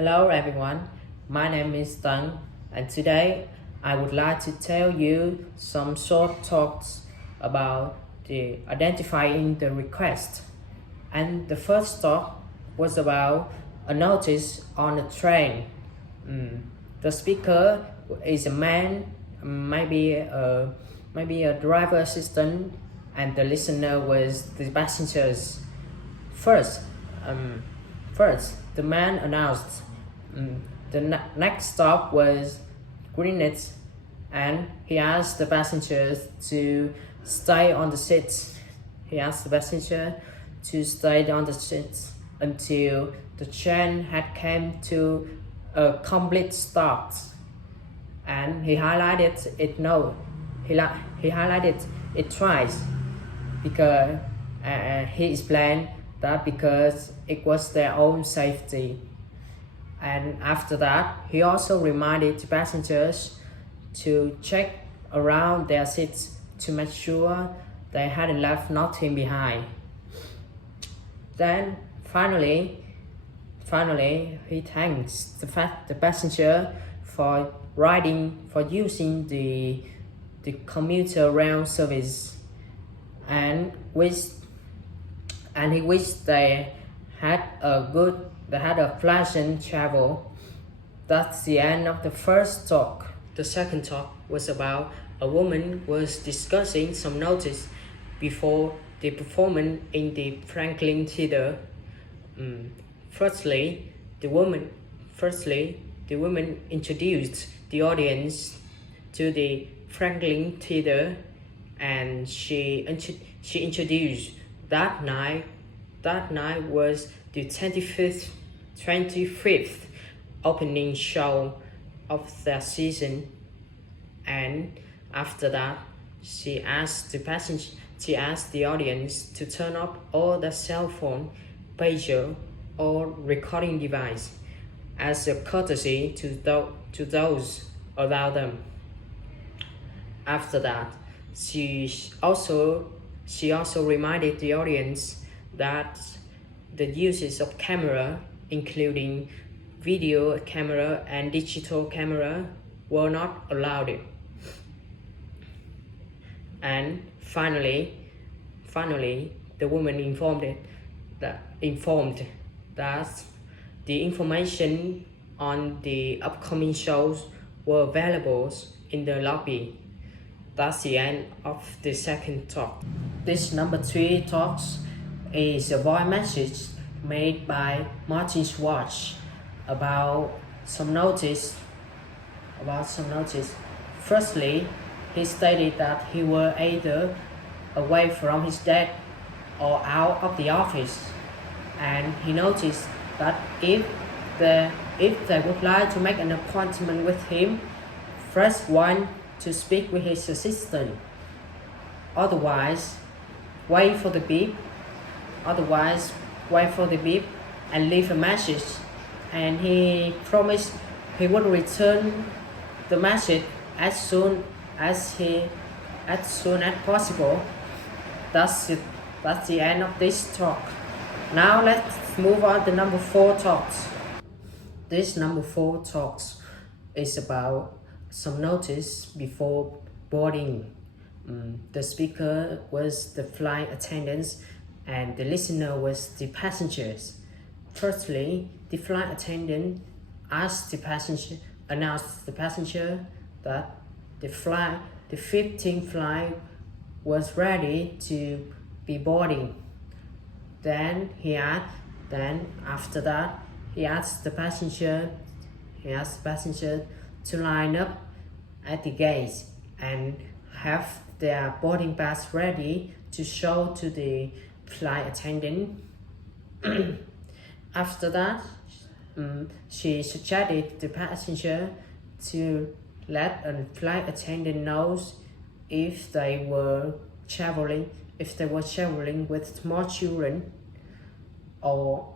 Hello everyone, my name is Tang, and today I would like to tell you some short thoughts about the identifying the request. And the first talk was about a notice on a train. The speaker is a man, maybe a driver assistant, and the listener was the passengers. First, um, First, the man announced. The next stop was Greenwich, and he asked the passengers to stay on the seats. He asked the passenger to stay on the seats until the train had come to a complete stop. And he highlighted it. No, he highlighted it twice because he explained that because it was their own safety. And after that, he also reminded the passengers to check around their seats to make sure they hadn't left nothing behind. Then finally, he thanks the passenger for using the commuter rail service, and he wished they had a pleasant travel. That's the end of the first talk. The second talk was about a woman was discussing some notice before the performance in the Franklin Theater. Firstly, the woman introduced the audience to the Franklin Theater, and she introduced that night was the 25th opening show of their season. And after that, she asked the audience to turn off all their cell phone, pager, or recording device as a courtesy to those around them. After that, she also reminded the audience that the uses of camera, including video camera and digital camera, were not allowed. And finally, the woman informed that the information on the upcoming shows were available in the lobby. That's the end of the second talk. This number 3 talks is a voice message made by Martin Schwartz about some notice. Firstly, he stated that he was either away from his desk or out of the office, and he noticed that if they would like to make an appointment with him, press 1 to speak with his assistant. Otherwise, wait for the beep and leave a message, and he promised he would return the message as soon as possible. That's it. That's the end of this talk. Now let's move on to number 4 talks. This number 4 talks is about some notice before boarding. The speaker was the flight attendants, and the listener was the passengers. Firstly, the flight attendant announced the passenger that the 15th flight was ready to be boarding. Then after that, he asked the passenger to line up at the gates and have their boarding pass ready to show to the flight attendant. After that, she suggested the passenger to let a flight attendant know if they were traveling with small children or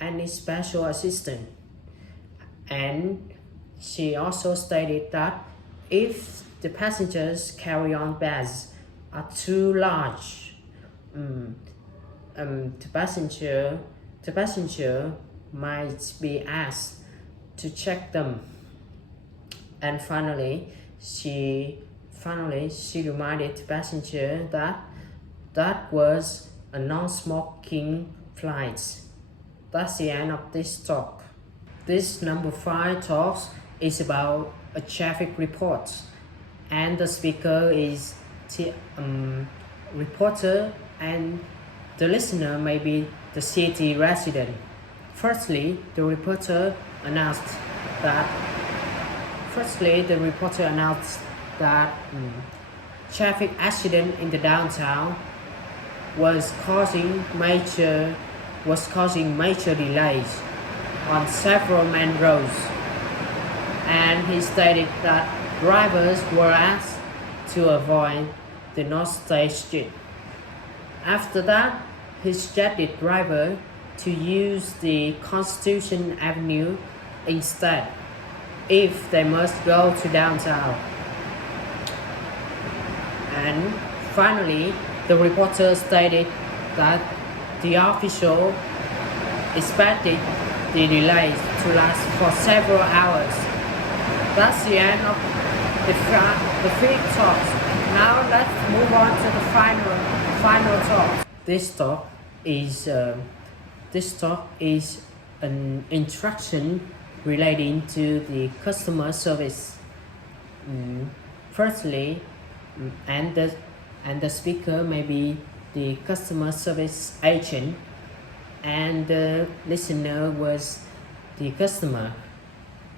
any special assistant. And she also stated that if the passengers carry-on bags are too large, the passenger might be asked to check them. And finally, she reminded the passenger that that was a non-smoking flight. That's the end of this talk. This number 5 talk is about a traffic report, and the speaker is the reporter, and the listener may be the city resident. Firstly, the reporter announced that traffic accident in the downtown was causing major delays on several main roads, and he stated that drivers were asked to avoid the North State Street. After that, he suggested driver to use the Constitution Avenue instead if they must go to downtown. And finally, the reporter stated that the official expected the delays to last for several hours. That's the end of the 5th talk. Now let's move on to the final talk. This talk is an instruction relating to the customer service. Firstly, and the speaker may be the customer service agent, and the listener was the customer.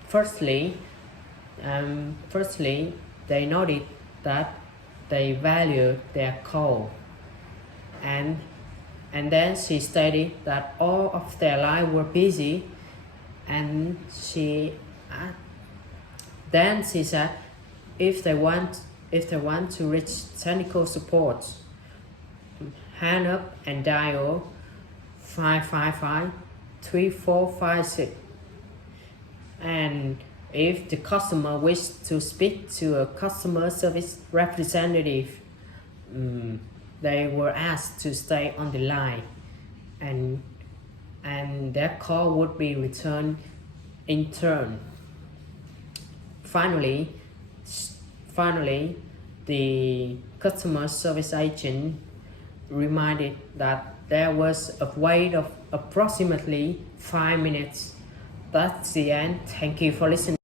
Firstly, they noted that they valued their call, and then she stated that all of their lines were busy, and then she said if they want to reach technical support, hang up and dial 555-3456. And if the customer wished to speak to a customer service representative, they were asked to stay on the line, and their call would be returned in turn. Finally, the customer service agent reminded that there was a wait of approximately 5 minutes. That's the end. Thank you for listening.